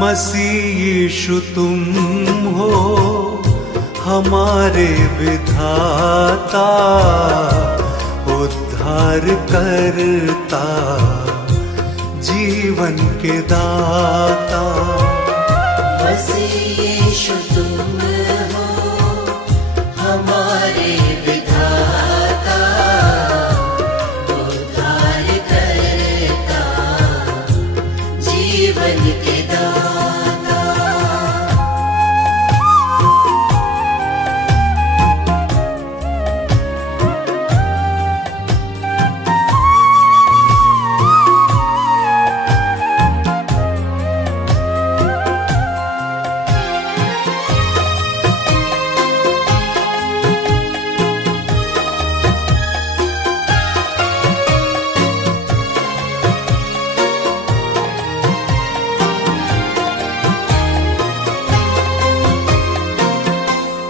मसीह यीशु तुम हो हमारे विधाता, उद्धार करता, जीवन के दाता। मसीह यीशु तुम हो हमारे विधाता, उद्धार करता, जीवन के दाता।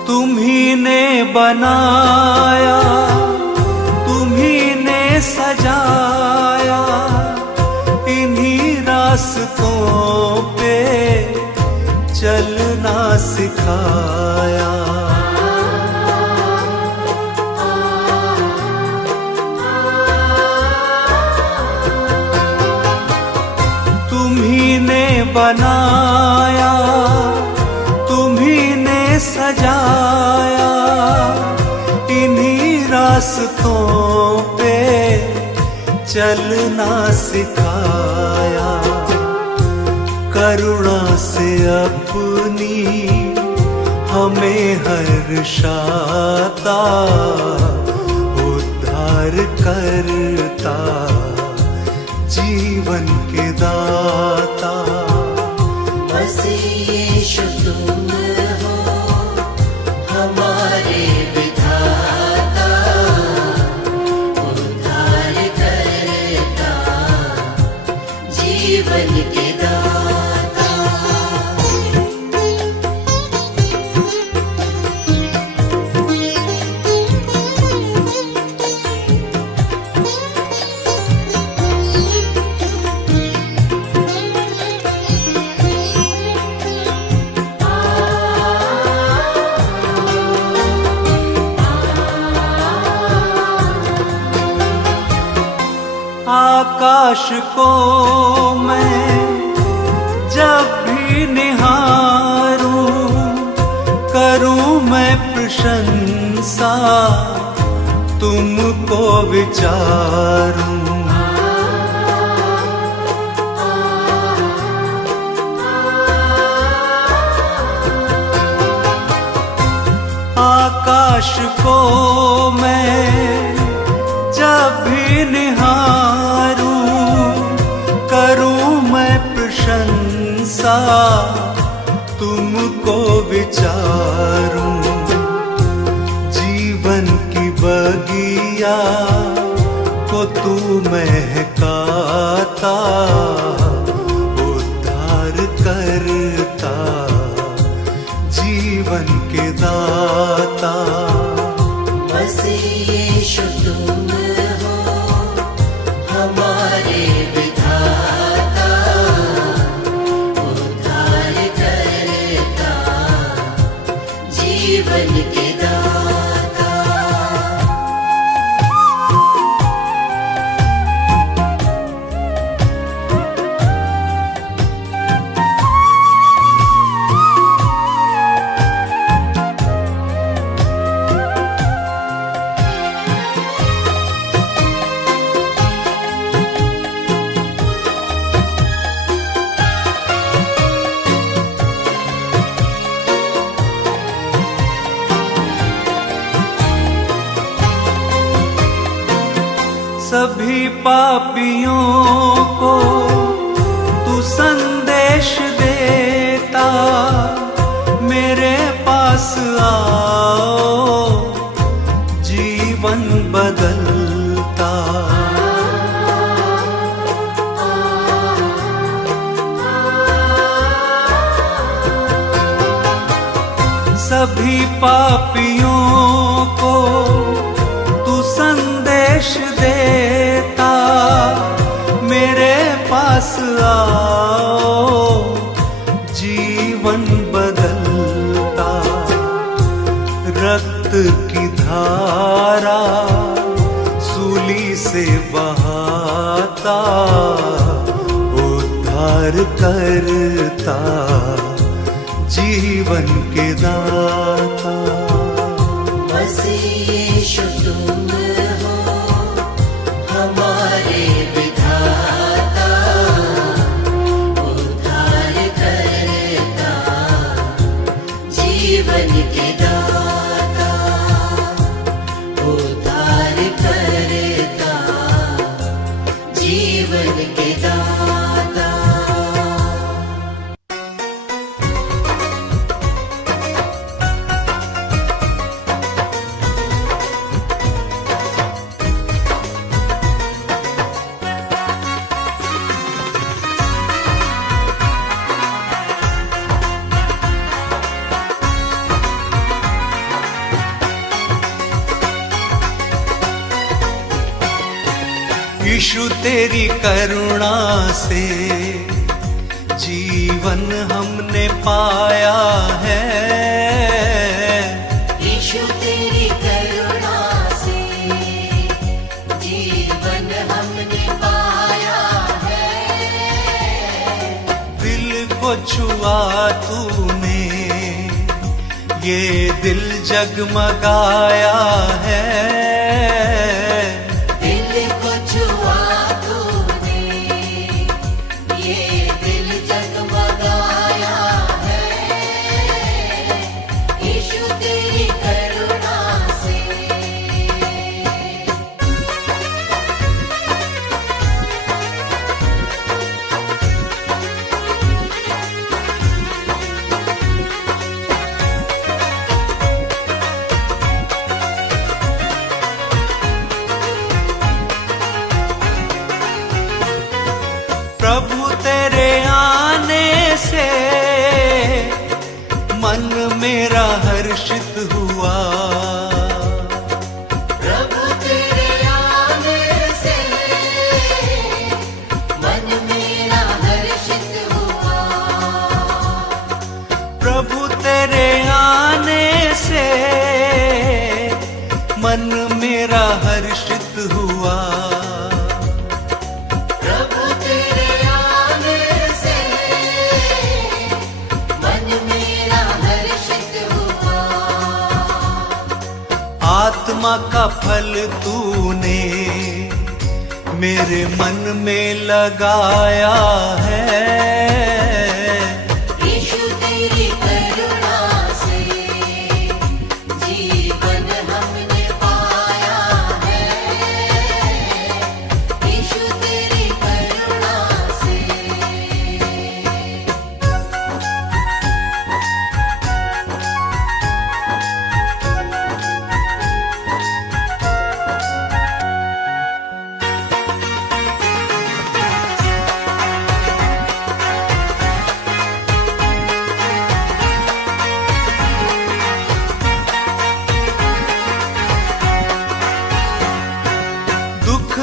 तुम्ही ने बनाया, तुम्ही ने सजाया, इन्हीं रास्तों पे चलना सिखाया। तुम्ही ने बनाया, तुम्ही ने सजाया, इन्हीं रास्तों पे चलना सिखाया। करुणा से अपनी हमें हर्षाता, उद्धार करता, जीवन के दाता। मसीह यीशु तुम हो हमारे विधाता, उद्धार करता, जीवन के दाता। आकाश को मैं जब भी निहारूं, करूं मैं प्रशंसा, तुमको विचारूं। आकाश को मैं जब भी निहारूं, करूं मैं प्रशंसा, तुमको विचारूं। जीवन की बगिया को तू महकाता, उद्धार करता, जीवन के दाता। मसीह यीशु तुम हो हमारे विधाता, उद्धार करता, जीवन के दाता। सभी पापियों को तू संदेश देता, मेरे पास आओ, जीवन बदलता। सभी पापियों को तू संदेश देता, मेरे पास आओ, धारा सूली से बहाता, उद्धार करता, जीवन के दाता। मसीह यीशु तुम हो हमारे विधाता, उद्धार करता, जीवन के दाता, उद्धार करता, जीवन के दाता। यीशु तेरी करुणा से जीवन हमने पाया है। यीशु तेरी करुणा से जीवन हमने पाया है। दिल को छुआ तूने, ये दिल जगमगाया है। प्रभु तेरे आने से मन मेरा हर्षित हुआ। प्रभु तेरे आने से मन मेरा हर्षित हुआ। प्रभु तेरे आने से मन मेरा हर्षित हुआ। आत्मा का फल तूने मेरे मन में लगाया है। यीशु तेरी करुणा से जीवन हमने पाया है। यीशु तेरी करुणा से।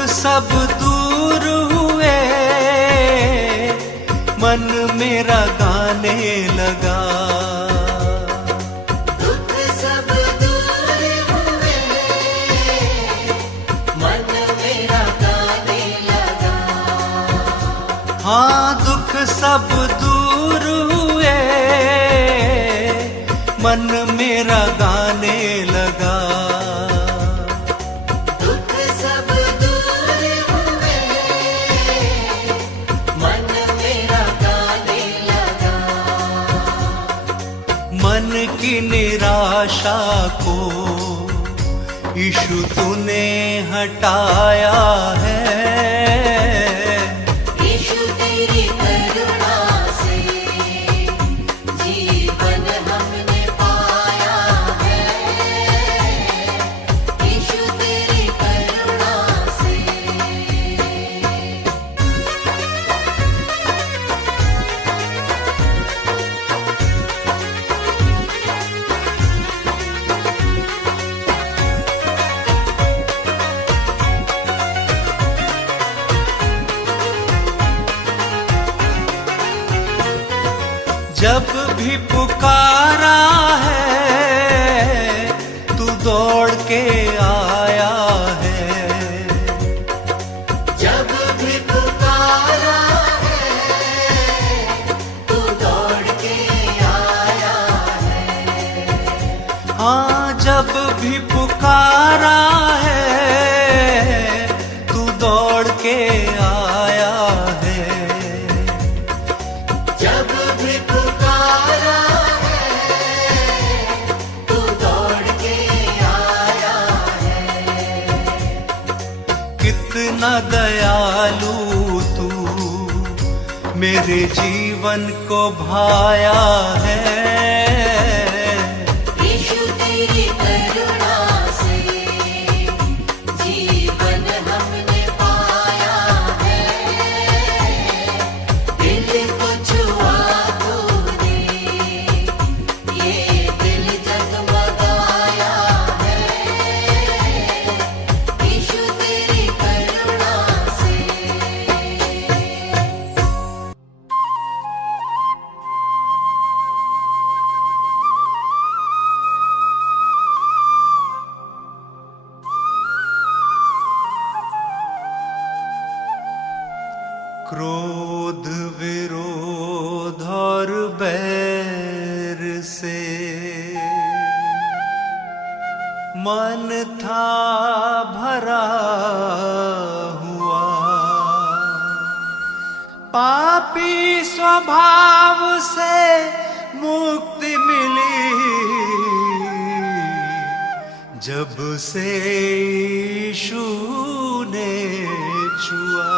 सब दूर हुए, मन मेरा गाने लगा। दुख सब दूर हुए, मन मेरा गाने लगा। हाँ, दुख सब दूर हुए, मन मेरा गाने लगा। मन की निराशा को यीशु तूने हटाया है। यीशु तेरी करुणा से जीवन हमने पाया है। यीशु तेरी करुणा से। जब भी पुकारा है तू दौड़ के भी पुकारा है तू दौड़ के आया है। जब भी पुकारा है तू दौड़ के आया है। कितना दयालु तू मेरे जीवन को भाया है। यीशु तेरी करुणा से जीवन हमने पाया है। दिल को छुआ तूने ये दिल जगमगाया है। यीशु तेरी करुणा से। क्रोध विरोध और बैर से मन था भरा हुआ। पापी स्वभाव से मुक्ति मिली जब से यीशु ने छुआ।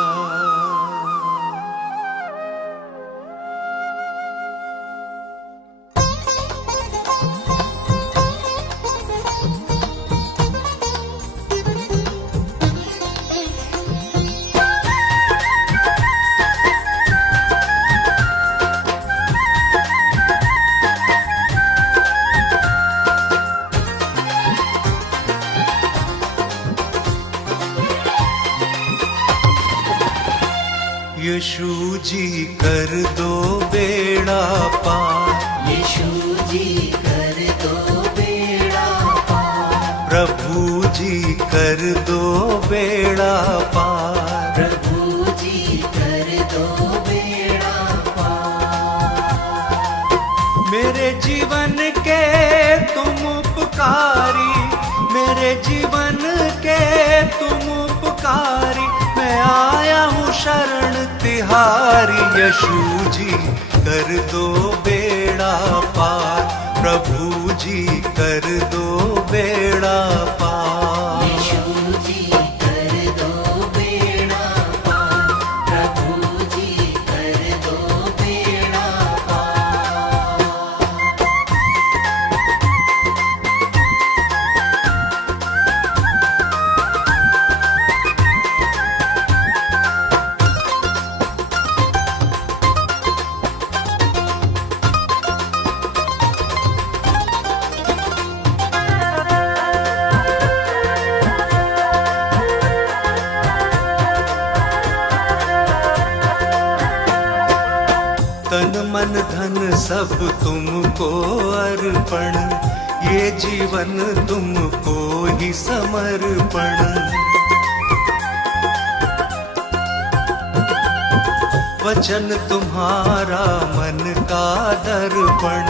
यीशु जी कर दो बेड़ा पार। यीशु जी कर दो बेड़ा पार। प्रभु जी कर दो बेड़ा पार। प्रभु जी कर दो बेड़ा पार। मेरे जीवन के तुम उपकारी, मेरे जीवन के तुम उपकारी। मैं आया हूँ शरण तिहारी। यीशु जी कर दो बेड़ा पार। प्रभु जी कर दो बेड़ा पार। यीशु जी कर दो बेड़ा पार। प्रभु जी कर दो बेड़ा पार। तन मन धन सब तुमको अर्पण। ये जीवन तुमको ही समर्पण। वचन तुम्हारा मन का दर्पण।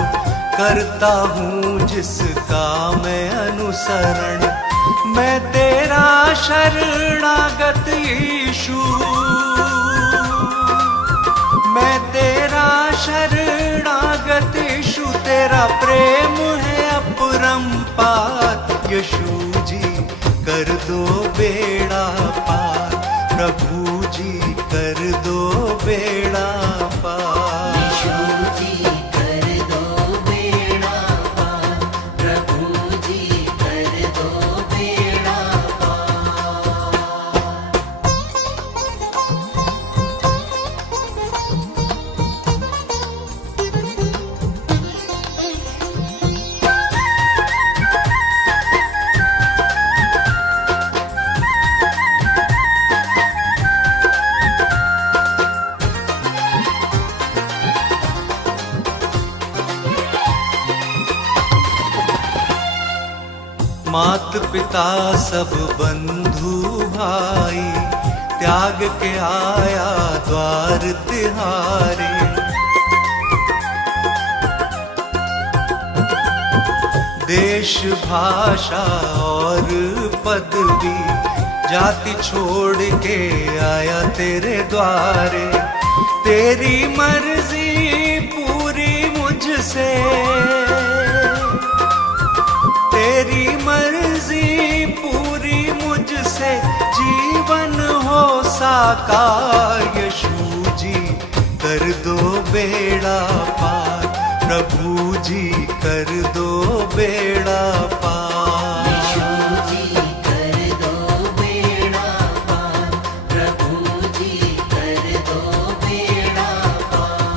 करता हूँ जिसका मैं अनुसरण। मैं तेरा शरणागत यीशु। मैं तेरा शरणागत यीशु। तेरा प्रेम है अपरंपार। यीशु जी कर दो बेड़ा पार। प्रभु जी कर दो बेड़ा पार। यीशु जी कर दो बेड़ा पार। प्रभु जी कर दो बेड़ा पार। मात पिता सब बंधु भाई। त्याग के आया द्वार तिहारे। देश भाषा और पदवी जाति छोड़ के आया तेरे द्वारे। तेरी मर्जी पूरी मुझसे, तेरी मर्जी पूरी मुझसे, जीवन हो साकार। यीशु जी कर दो बेड़ा पार, प्रभु जी कर दो बेड़ा पार। यीशु जी कर दो बेड़ा पार, प्रभु जी कर दो बेड़ा पार।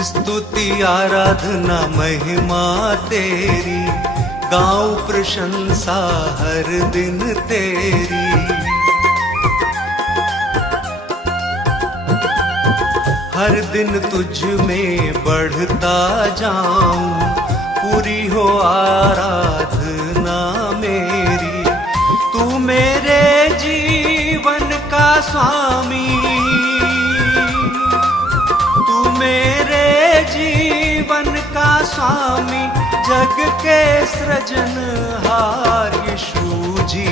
स्तुति आराधना महिमा तेरी, गाऊं प्रशंसा हर दिन तेरी। हर दिन तुझ में बढ़ता जाऊं, पूरी हो आराधना मेरी। तू मेरे जीवन का स्वामी, तू मेरे जीवन का स्वामी, जग के सृजनहार। यीशु जी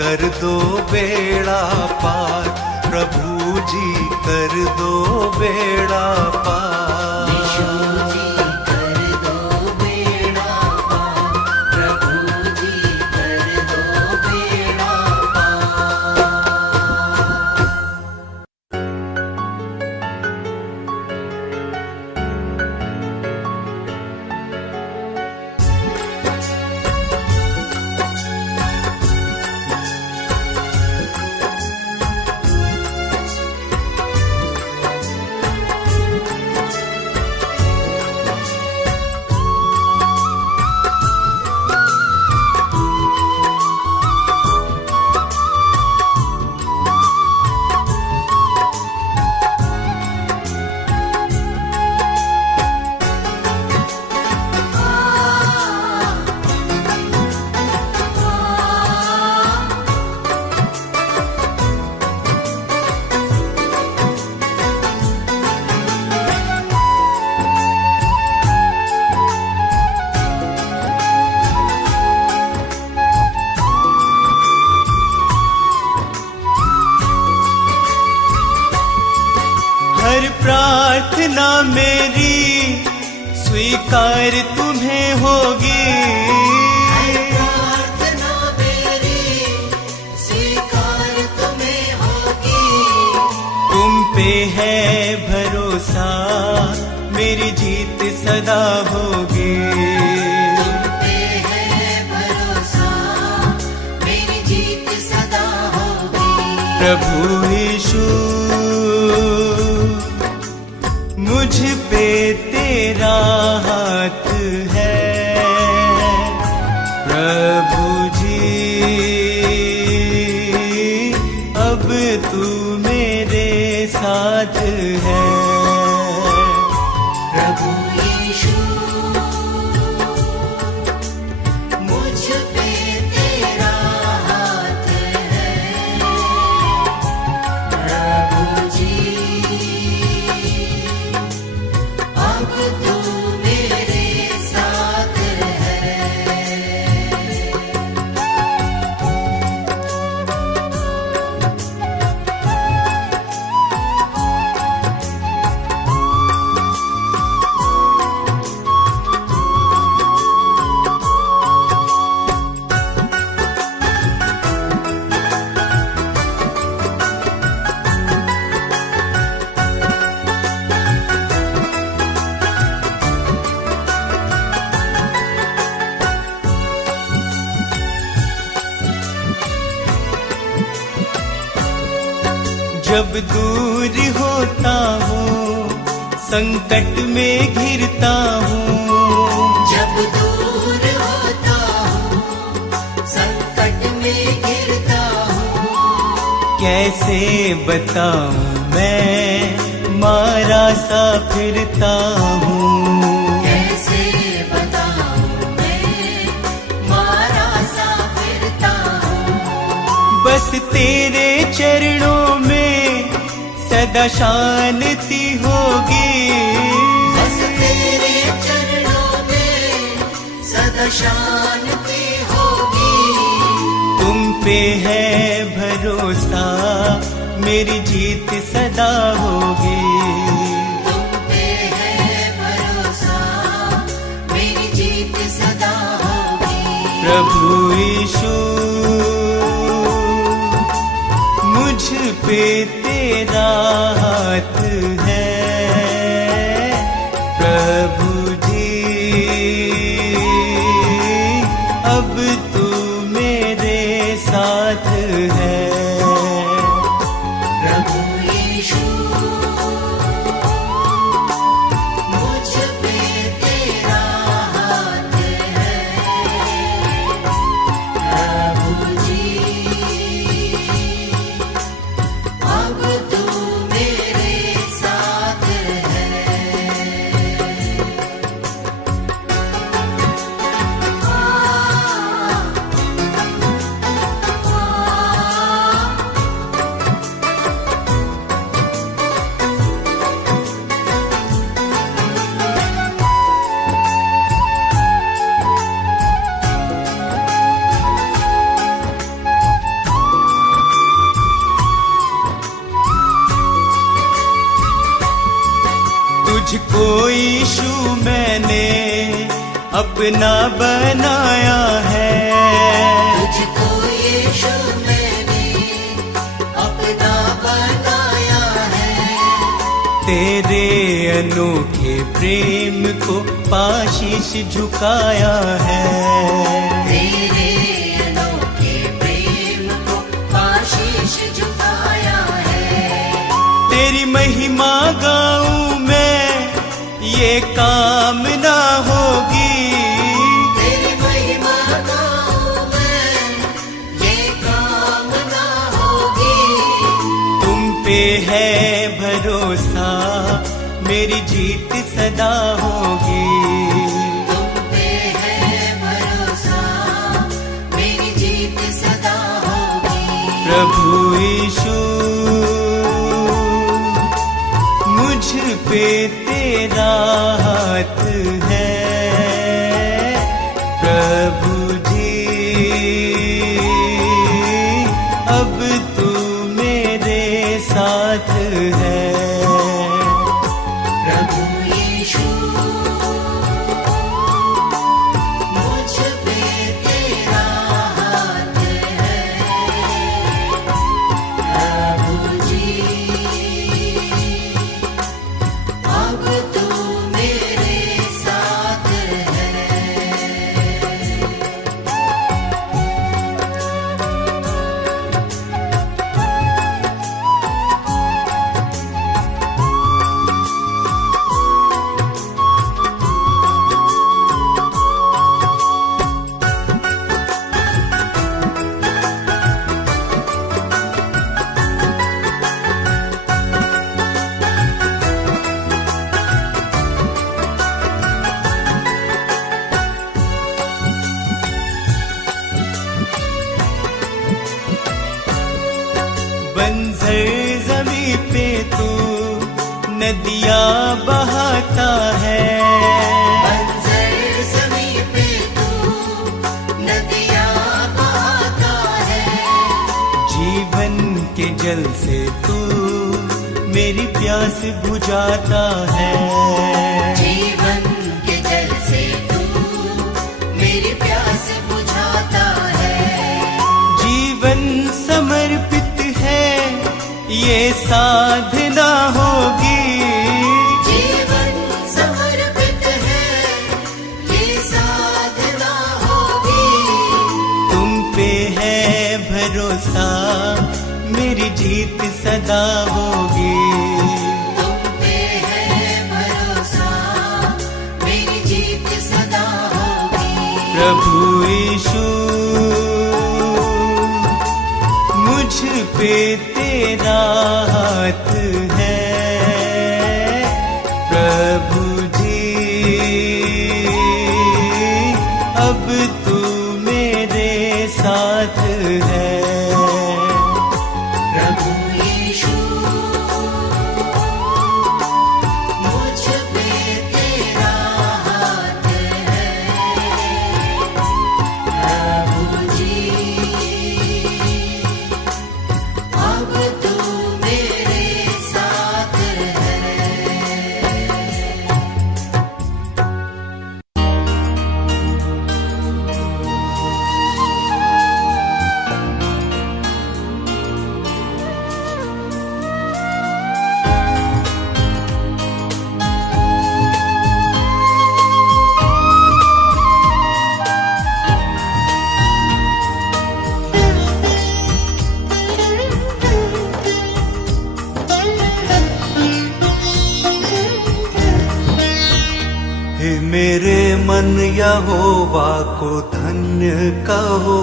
कर दो बेड़ा पार, प्रभु जी कर दो बेड़ा पार। यीशु जी कर दो बेड़ा पार, प्रभु जी कर दो बेड़ा पार। हर प्रार्थना मेरी स्वीकार तुम्हें होगी, प्रार्थना मेरी स्वीकार तुम्हें होगी। तुम पे है भरोसा, मेरी जीत सदा होगी। तुम पे है भरोसा, मेरी जीत सदा होगी। प्रभु यीशु मुझ पे तेरा हाथ है, प्रभु जी अब तू मेरे साथ है। प्रभु यीशु मुझ पे तेरा हाथ है, प्रभु जी अब तू मेरे साथ है। जब दूर होता हूँ, संकट में घिरता हूँ, जब दूर होता हूँ, संकट कैसे बताऊं मैं मारा सा फिरता हूँ। कैसे बताऊं मैं मारा सा फिरता हूँ। बस तेरे चरणों में सदा शांति होगी। बस तेरे चरणों में सदा शांति होगी। तुम पे है भरोसा मेरी जीत सदा होगी। तुम पे है भरोसा मेरी जीत सदा होगी। प्रभु यीशु मुझ पे तेरा हाथ है। प्रभु जी अब तू मेरे साथ है। प्रभु यीशु मुझ पे तेरा हाथ है। प्रभु जी अब तू मेरे साथ है। तुझको यीशु मैंने अपना बनाया है। तुझको यीशु मैंने अपना बनाया है। तेरे अनोखे प्रेम को पाशीश झुकाया है। तेरे अनोखे प्रेम को आशीष झुकाया है। तेरी महिमा गाऊं मैं ये कामना होगी। तेरी महिमा गाऊं मैं ये कामना होगी। तुम पे है भरोसा मेरी जीत सदा होगी। तुम पे है भरोसा मेरी जीत सदा होगी। प्रभु यीशु मुझ पे तेरा हाथ है। प्रभु जी अब तू मेरे साथ है। प्रभु यीशु मुझ पे तेरा हाथ है। प्रभु जी अब तू मेरे साथ है। बंजर जमी पे तू नदियाँ बहाता है। बंजर ज़मीं पे तू नदियाँ बहाता है। जीवन के जल से तू मेरी प्यास बुझाता है। जीवन के जल से तू मेरी प्यास बुझाता है। जीवन समर्पित है ये साधना होगी। जीवन समर्पित है ये साधना होगी। तुम पे है भरोसा मेरी जीत सदा होगी। तुम पे है भरोसा मेरी जीत सदा होगी। प्रभु यीशु मुझ पे तेरा हाथ है प्रभु जी, अब तू मेरे साथ है। प्रभु यीशु मुझ पे तेरा हाथ है, प्रभु जी अब तू मेरे साथ है। हे मेरे मन यहोवा को धन्य कहो,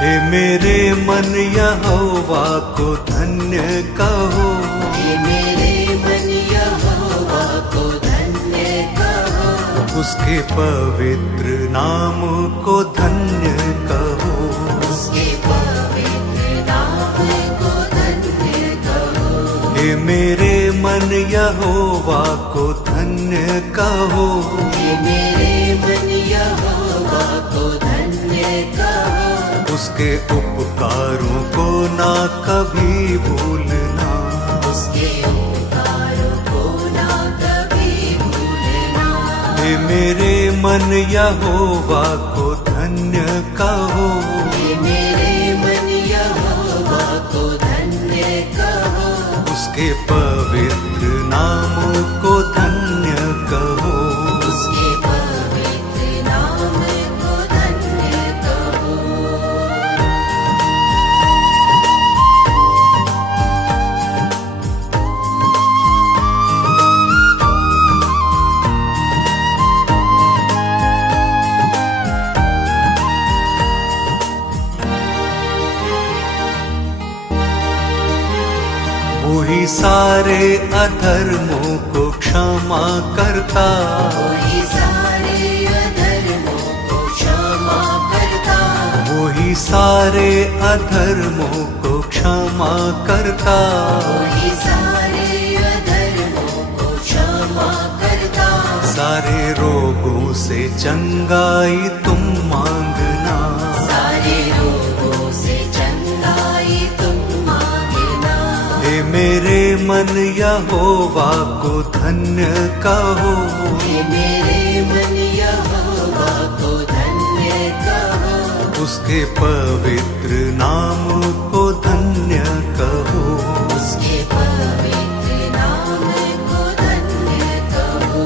हे मेरे मन यहोवा को धन्य कहो, हे मेरे मन यहोवा को धन्य कहो, उसके पवित्र नाम को धन्य कहो, उसके पवित्र नाम को धन्य कहो। हे मेरे मन यहोवा को धन्य कहो, हे मेरे मन यहोवा को धन्य कहो, उसके उपकारों को ना कभी भूलना, उसके उपकारों को ना कभी भूलना। हे मेरे मन यहोवा को धन्य कहो, हे मेरे मन यहोवा को धन्य कहो, उसके पवित्र नाम को धन्य कहो, उसके पवित्र नाम को धन्य कहो। वही सारे अधर्मों को क्षमा करता, वही सारे अधर्मों को क्षमा करता, वही सारे अधर्मों को क्षमा करता, वही सारे अधर्मों को क्षमा करता। सारे रोगों से चंगाई तुम मांगना, सारे रोगों से चंगाई तुम मांगना। हे मेरे मन यहोवा को धन्य कहो, हे मेरे मन यहोवा को धन्य कहो, उसके पवित्र नाम को धन्य कहो, उसके पवित्र नाम को धन्य कहो।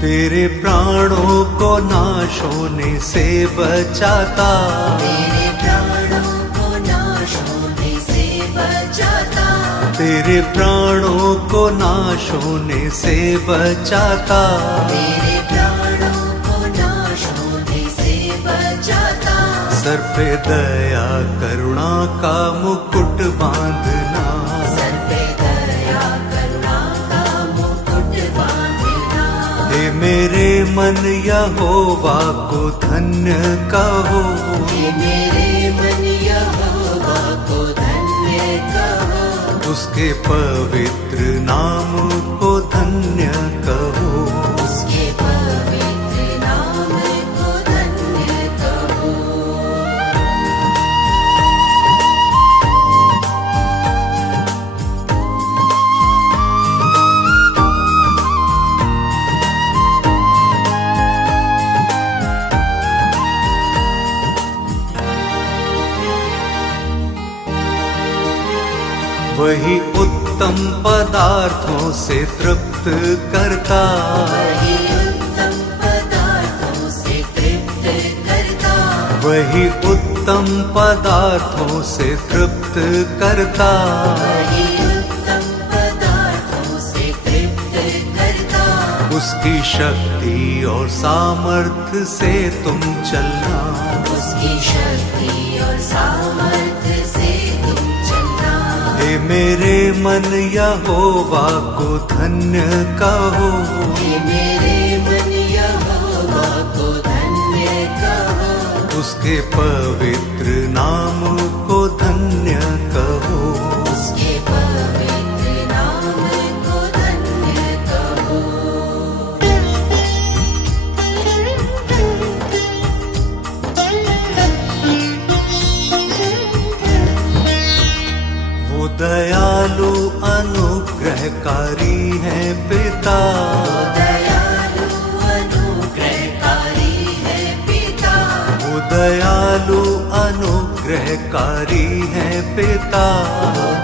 तेरे प्राणों को नाश होने से बचाता, तेरे प्राणों को नाश होने से बचाता, तेरे प्राणों को नाश होने से बचाता, तेरे प्राणों को नाश होने से बचाता। सर पे दया करुणा का मुकुट बांधना, सर पे दया करुणा का मुकुट बांधना। हे मेरे मन यहोवा को धन्य कहो, हे मेरे मन यहोवा को धन्य कहो, उसके पवित्र नाम को धन्य कहो, उसके पवित्र नाम को धन्य कहो। वही उत्तम पदार्थों से तृप्त करता, वही उत्तम पदार्थों से तृप्त करता, वही उत्तम उत्तम पदार्थों से तृप्त करता, वही उत्तम पदार्थों से तृप्त करता। उसकी शक्ति और सामर्थ्य से तुम चलना, उसकी शक्ति और सामर्थ्य से तुम चलना। हे मेरे मन यहोवा को धन्य कहो, हे मेरे मन यहोवा को धन्य कहो। उसके पवित्र नाम को धन्य कहो, उसके पवित्र नाम को धन्य कहो। वो दयालु अनुग्रहकारी है पिता, दयालु अनुग्रहकारी है पिता। वो दयालु अनुग्रहकारी है पिता,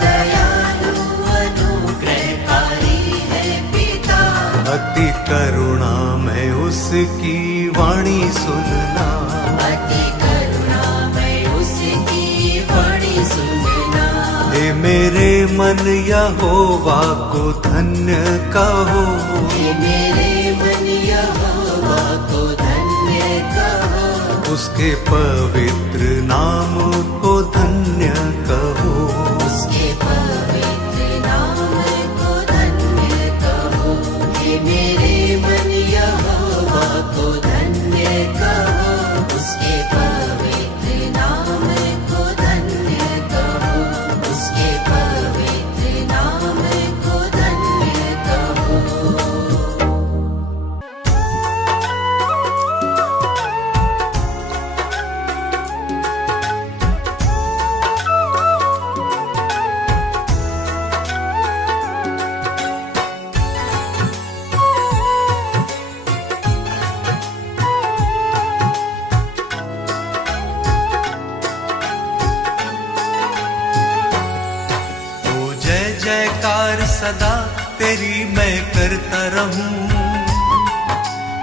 दयालु अनुग्रहकारी है पिता। अति करुणा में उसकी वाणी सुनना, अति करुणा में उसकी वाणी सुनना। हे मेरे मन यहोवा को धन्य कहो, हे मेरे मन यहोवा को धन्य कहो। उसके पवित्र नाम को धन्य कहो, उसके पवित्र नाम को धन्य कहो। हे मेरे मन यहोवा को धन्य कहो। उसके पवित्र नाम को धन्य कहो। उसके पवित्र नाम को धन्य कहो। ओ जय जयकार सदा तेरी मैं करता रहूं,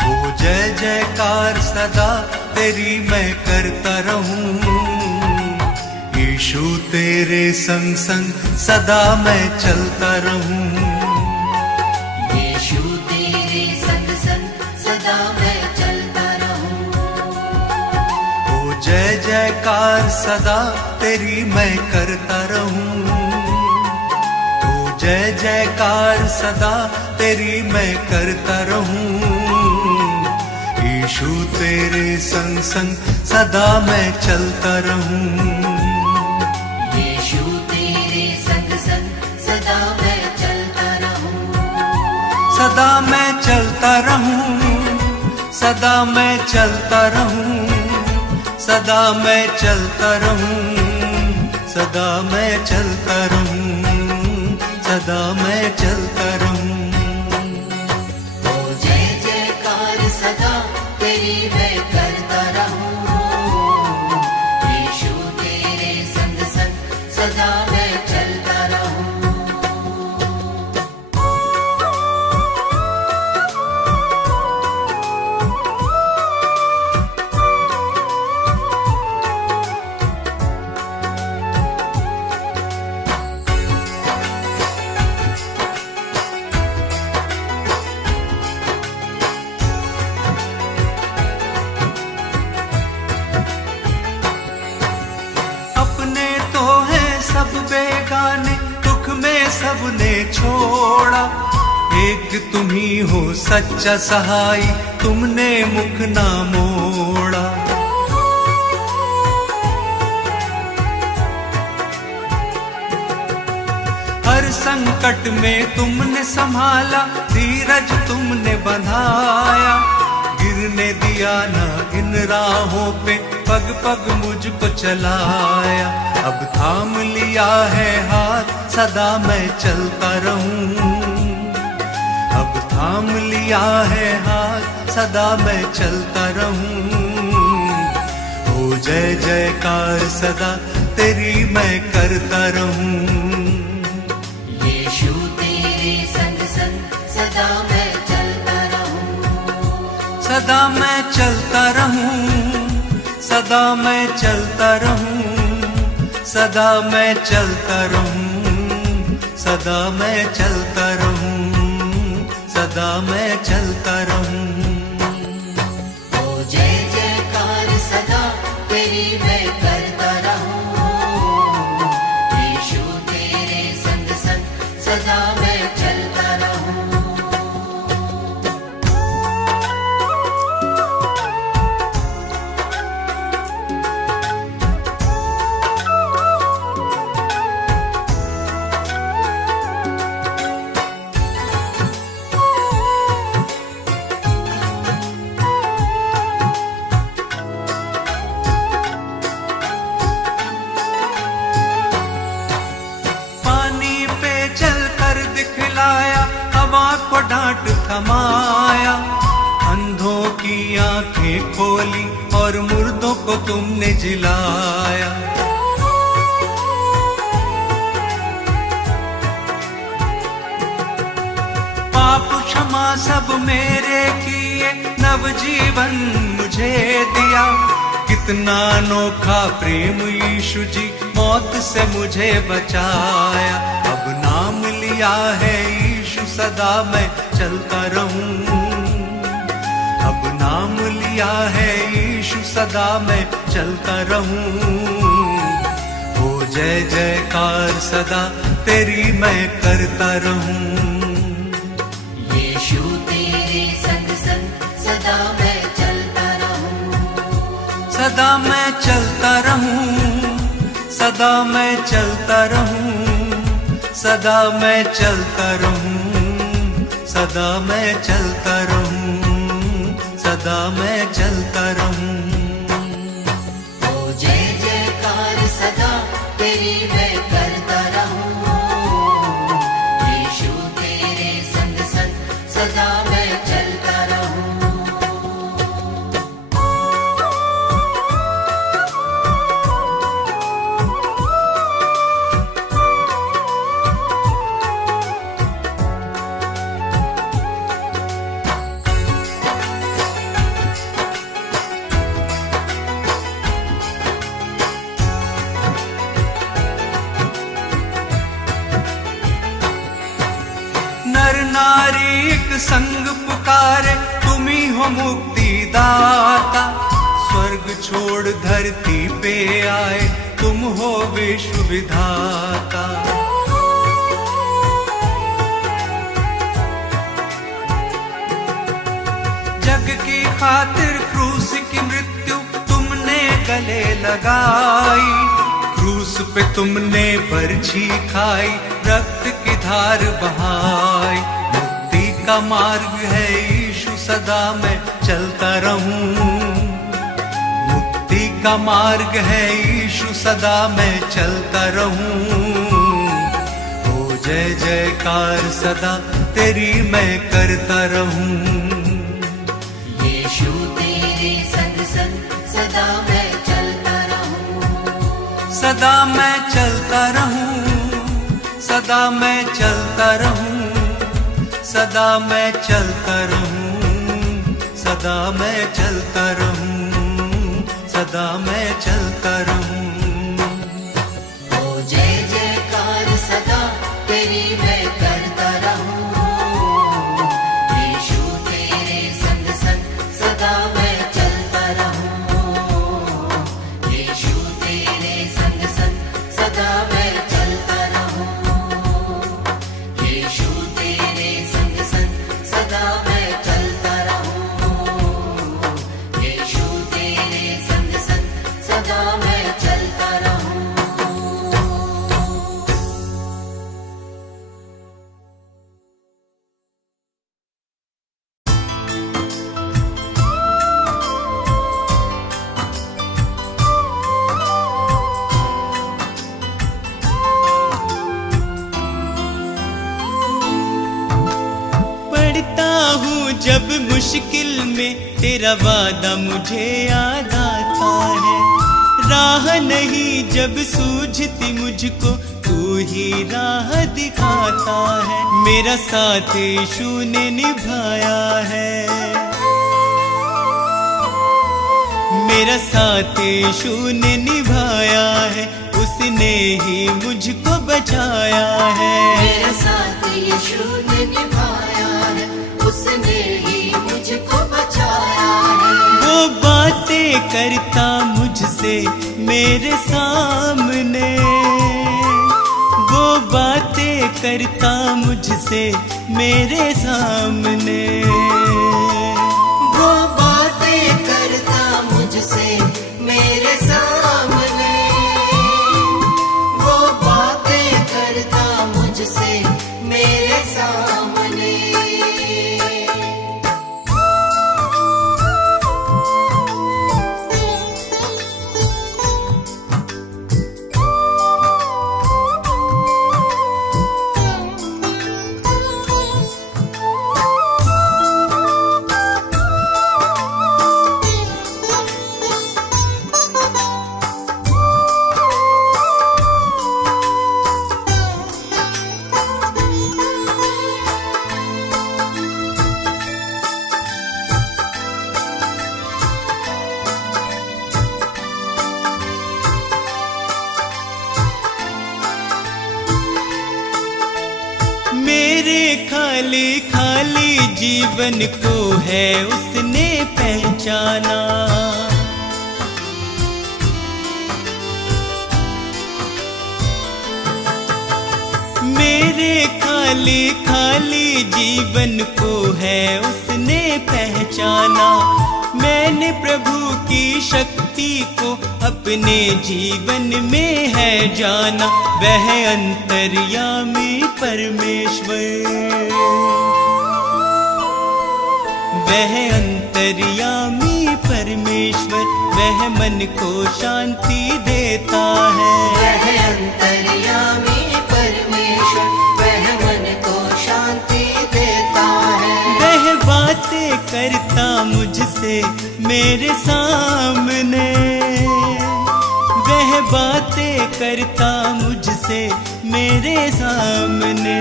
ओ जय जयकार सदा तेरी मैं करता रहूं। यीशु तेरे संग संग सदा मैं चलता रहूं, यीशु तेरे संग संग सदा मैं चलता रहूं। ओ जय जयकार सदा तेरी मैं करता रहूं, ओ जय जयकार सदा तेरी मैं करता रहूं। यीशु तेरे संग संग सदा मैं चलता रहूं, यीशु तेरे संग संग सदा मैं चलता रहूं। सदा मैं चलता रहूं, सदा मैं चलता रहूं, सदा मैं चलता रहूं, सदा मैं चलता रहूं, सदा मैं चलता रहूं। ओ जय जयकार सदा तेरी मैं करता रहूं। यीशु तेरे संग संग सदा मैं चलता रहूं। अपने तो हैं सब बेगाने, दुख में सबने छोड़ा। एक तुम ही हो सच्चा सहाय, तुमने मुख ना मोड़ा। हर संकट में तुमने संभाला, धीरज तुमने बंधाया। गिरने दिया ना इन राहों पे, पग पग मुझको चलाया। अब थाम लिया है हाथ, सदा मैं चलता रहूं। अब थाम लिया है हाथ, सदा मैं चलता रहूं। ओ जय जयकार सदा तेरी मैं करता रहूं। यीशु तेरे संग संग सदा मैं चलता रहूं। सदा मैं चलता रहूं, सदा मैं चलता रहूं, सदा मैं चलता रहूं, सदा मैं चलता रहूं, सदा मैं चलता रहूं। ओ जय जयकार सदा तेरी मैं करता रहूं, यीशु तेरे संग संग सदा मैं चलता रहूं। डांट थमाया, अंधों की आंखें खोली और मुर्दों को तुमने जिलाया। पाप क्षमा सब मेरे किए, नवजीवन मुझे दिया। कितना अनोखा प्रेम यीशु जी, मौत से मुझे बचाया। अब नाम लिया है यीशु, सदा मैं चलता रहूं। अब नाम लिया है यीशु, सदा मैं चलता रहूं। हो जय जयकार सदा तेरी मैं करता रहूं। यीशु तेरे संग संग सदा मैं चलता रहूं, सदा मैं चलता रहूं, सदा मैं चलता रहूं, सदा मैं चलता रहूं, सदा मैं चलता रहूं, सदा मैं चलता रहूं। ओ जय जयकार सदा तेरी मैं करता रहूं, यीशु तेरे संग संग सदा मैं चलता रहूं। नारी एक संग पुकारे, तुम ही हो मुक्ति दाता। स्वर्ग छोड़ धरती पे आए, तुम हो विश्व विधाता। जग की खातिर क्रूस की मृत्यु तुमने गले लगाई। क्रूस पे तुमने बरछी खाई, रक्त की धार बहाई। मुक्ति का मार्ग है यीशु, सदा मैं चलता रहूं। मुक्ति का मार्ग है यीशु, सदा मैं चलता रहूं। ओ जय जयकार सदा तेरी मैं करता रहूं। यीशु तेरे संग संग सदा मैं चलता रहूं, सदा मैं चलता रहूं, सदा मैं चलता रहूं, सदा मैं चलता रहूं, सदा मैं चलता रहूं, सदा मैं चलता रहूं। ओ जय जयकार सदा तेरी मैं करता रहूं, यीशु तेरे संग संग सदा मैं चलता रहूं, यीशु तेरे संग संग सदा मैं चलता रहूं, यीशु तेरे संग संग सदा मैं चलता रहूं, यीशु तेरे संग संग सदा मैं चलता रहूं। पढ़ता हूँ जब मुश्किल में तेरा वादा मुझे याद आता है। राह नहीं जब सूझती मुझको, तू ही राह दिखाता है। मेरा साथ यीशु ने निभाया है। मेरा साथ यीशु ने निभाया है, उसने ही मुझको बचाया है। मेरा साथ यीशु ने निभाया है, उसने ही मुझको बचाया है। वो बातें करता मुझसे मेरे सामने, वो बातें करता मुझसे मेरे सामने, वो बातें करता मुझसे मेरे सामने, वो बातें करता मुझसे मेरे सामने। मेरे खाली खाली जीवन को है उसने पहचाना, मेरे खाली खाली जीवन को है उसने पहचाना। मैंने प्रभु की शक्ति को अपने जीवन में है जाना, वह अंतर्यामी परमेश्वर, वह अंतर्यामी परमेश्वर, वह मन को शांति देता है। वह अंतर्यामी परमेश्वर, वह मन को शांति देता है। वह बातें करता मुझसे मेरे सामने, वह बातें करता मुझसे मेरे सामने,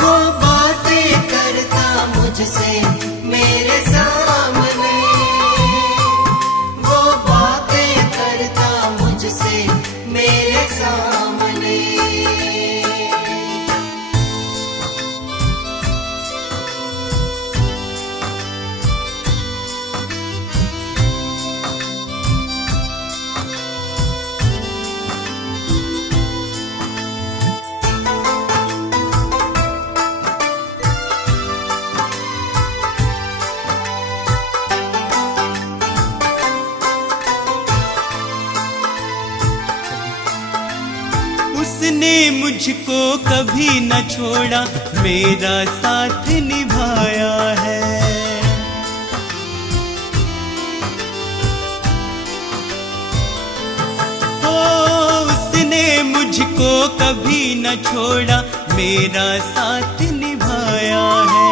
वो बातें करता मुझसे मेरे सामने, वो बातें करता मुझसे मेरे सामने। उसने मुझको कभी न छोड़ा, मेरा साथ निभाया है। ओ, उसने मुझको कभी न छोड़ा, मेरा साथ निभाया है।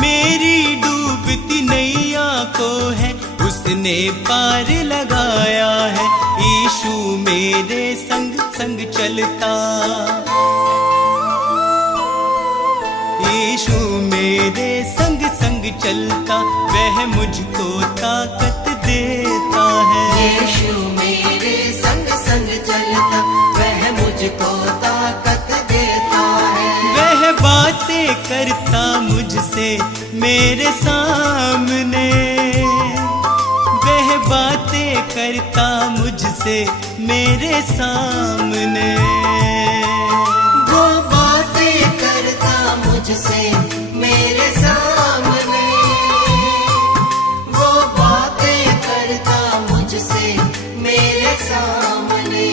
मेरी डूबती नैया को है उसने पार लगाया है। यीशु मेरे संग संग चलता, यीशु मेरे संग संग चलता, वह मुझको ताकत देता है। यीशु मेरे संग संग चलता, वह मुझको ताकत देता है। वह बातें करता मुझसे मेरे सामने, वह बातें करता मुझसे मेरे सामने, वो बातें करता मुझसे मेरे सामने, वो बातें करता मुझसे मेरे सामने।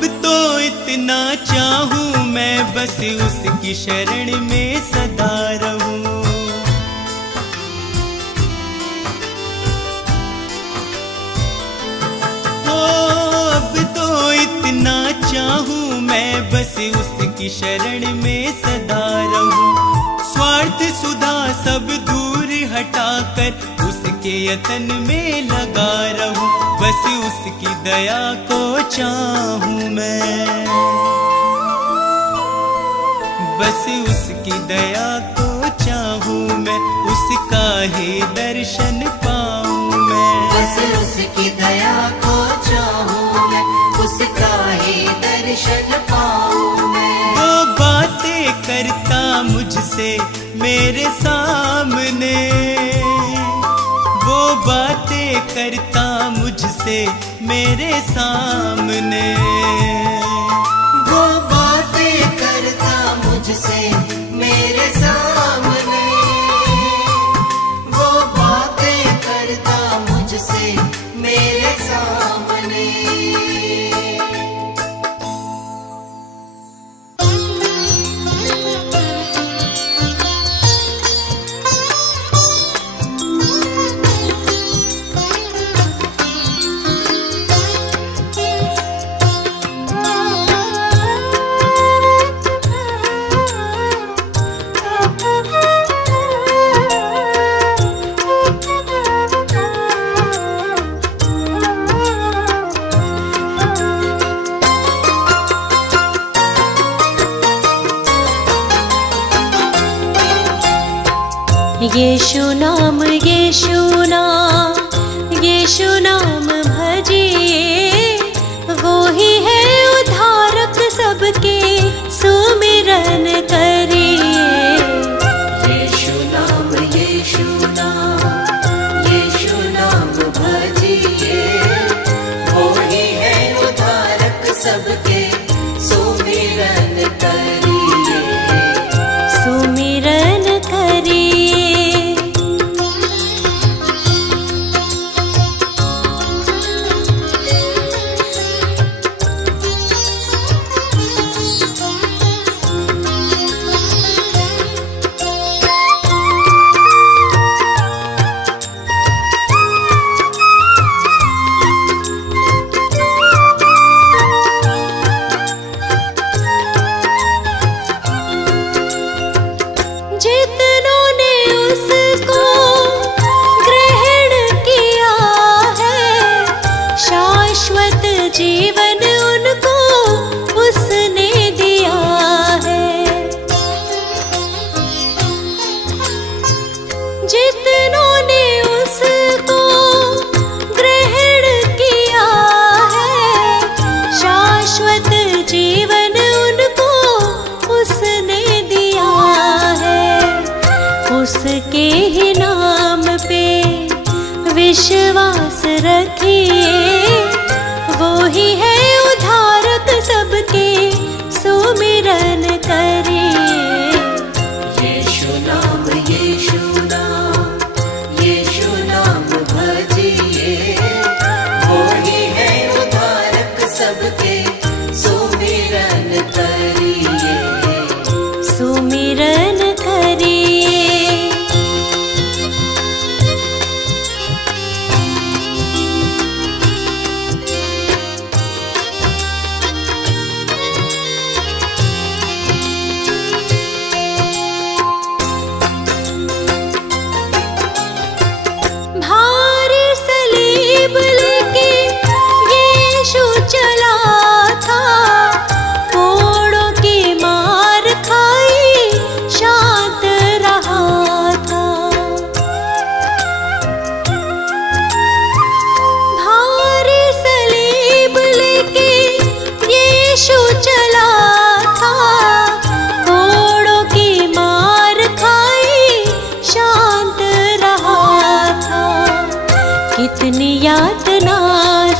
अब तो इतना चाहूं मैं, बस उसकी शरण में सदा रहूं। अब तो इतना चाहूं मैं, बस उसकी शरण में सदा रहूं। स्वार्थ सुधा सब दूर हटाकर उसके यतन में लगा रहूं। बस उसकी दया को चाहूं मैं, बस उसकी दया को चाहूं मैं, उसका ही दर्शन पाऊं मैं। बस उसकी दया को चाहूं मैं, उसका ही दर्शन पाऊं मैं। वो बातें करता मुझसे मेरे सामने, वो बातें करता मुझसे मेरे सामने, वो बातें करता मुझसे मेरे सामने, वो बातें करता मुझसे मेरे सामने। यीशु नाम, यीशु नाम, यीशु नाम भजिए, वो ही है उद्धारक सबके, सुमिरन करिए। यीशु नाम, यीशु नाम, यीशु नाम भजिए, वो ही है उद्धारक सबके, सुमिरन करिए, सुमिरन करिए। जितनों ने उसको ग्रहण किया है, शाश्वत जीवन उनको उसने दिया है। जितनों ने उसको ग्रहण किया है, शाश्वत जीवन उनको उसने दिया है। उसके ही नाम पे विश्वास रखिए, वो ही है उद्धारक सबके, सुमिरन करिए। यीशु नाम, यीशु नाम, यीशु नाम भजिए, वो ही है उद्धारक सबके, सुमिरन करिए, सुमिरन करिए। भारी सलीब लेके यीशु चला था, कोड़ों की मार खाई शांत रहा था। भारी सलीब लेके यीशु चला था, कोड़ों की मार खाई शांत रहा था। कितनी यातना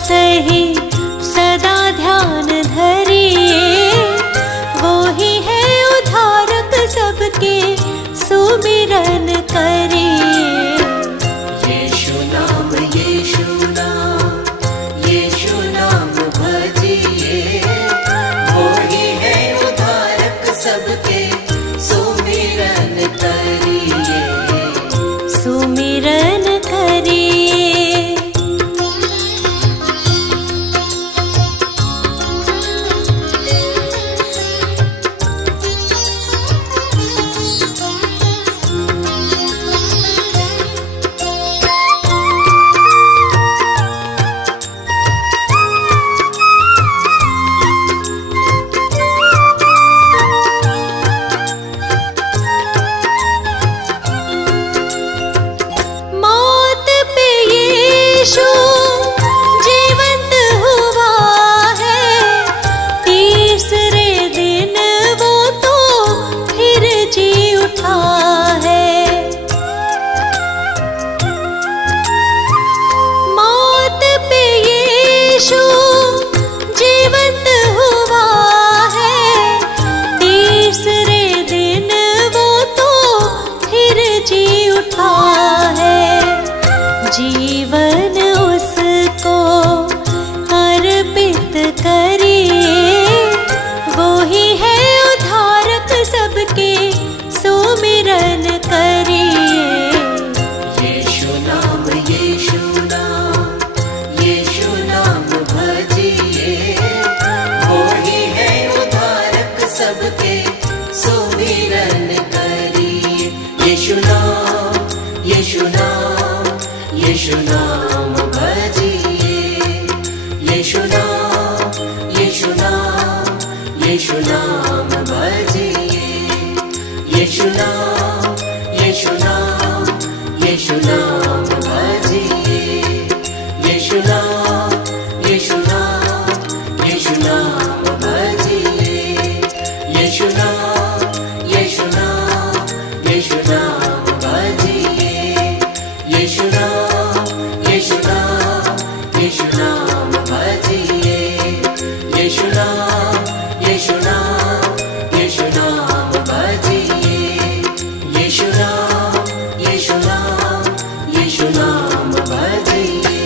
सही सदा ध्यान धरिए, वो ही है उद्धारक सबके, सुमिरन करिए। यीशु नाम, यीशु नाम, यीशु नाम भजिए, जीवन उसको अर्पित करिए। वो ही है उद्धारक सबके, सुमिरन करिए। यीशु नाम, यीशु नाम, यीशु नाम भजिए। वो ही है उद्धारक सबके, सुमिरन करिए। यीशु नाम, यीशु नाम, यीशु नाम भजिए। यीशु नाम, यीशु नाम, यीशु नाम भजिए। यीशु नाम, यीशु नाम, यीशु नाम भजिए। यीशु नाम, यीशु नाम, यीशु नाम भजिए। यीशु नाम, यीशु नाम, यीशु नाम भजिए। यीशु नाम, यीशु नाम, यीशु नाम भजिए। यीशु नाम, यीशु नाम, यीशु नाम भजिए। यीशु नाम, यीशु नाम, यीशु नाम भजिए।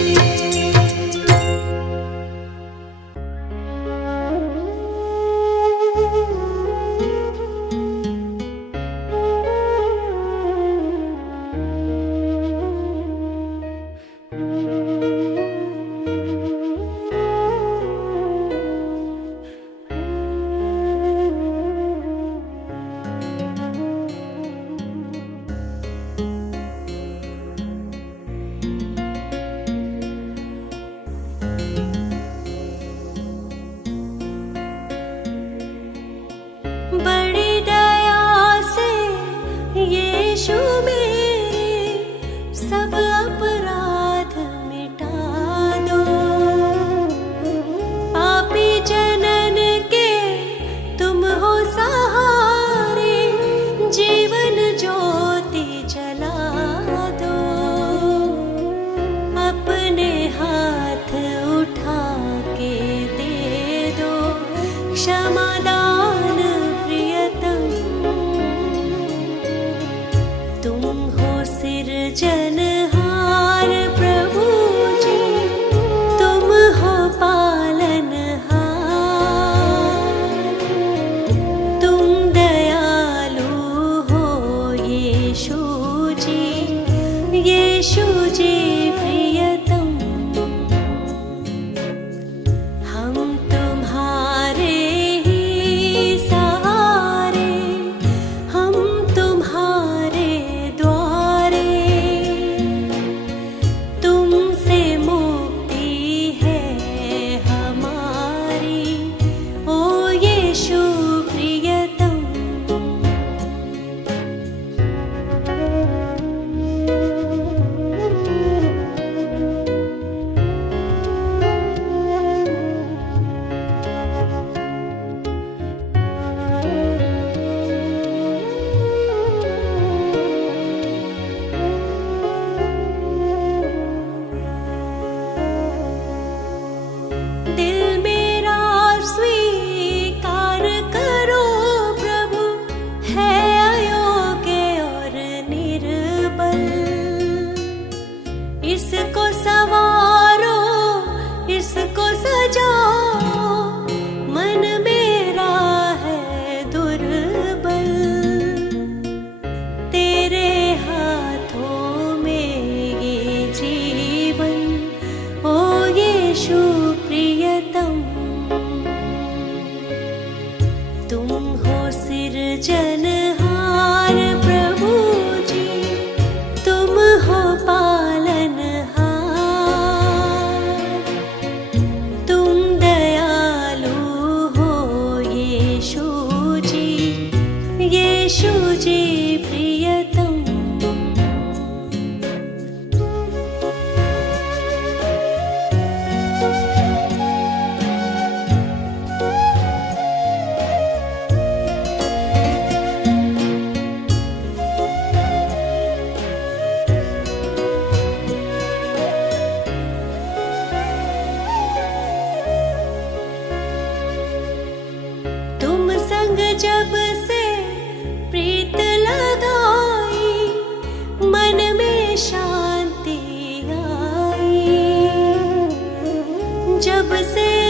बड़ी दया से यीशु मेरे सब अपराध मिटा दो। पापी जनन के तुम हो सहारे, जीवन ज्योति जला दो। अपने हाथ उठा के दे दो क्षमादान प्रियतम। तुम हो सिरजनहार प्रभु जी, तुम हो पालनहार। तुम दयालु हो यीशु जी, यीशु जी प्रियतम। हम तुम्हारे ही सहारे, हम तुम्हारे द्वारे। तुमसे मुक्ति है हमारी, ओ यीशु प्रियतम। दिल मेरा स्वीकार करो प्रभु, है अयोग्य और निर्बल। इसको संवारो, इसको सजाओ, मन मेरा है दुर्बल। तेरे हाथों में ये जीवन, ओ यीशु प्रियतम। तुम हो सिरजनहार प्रभु जी, तुम हो पालनहार। तुम दयालु हो यीशु जी, यीशु जी प्रियतम। जब से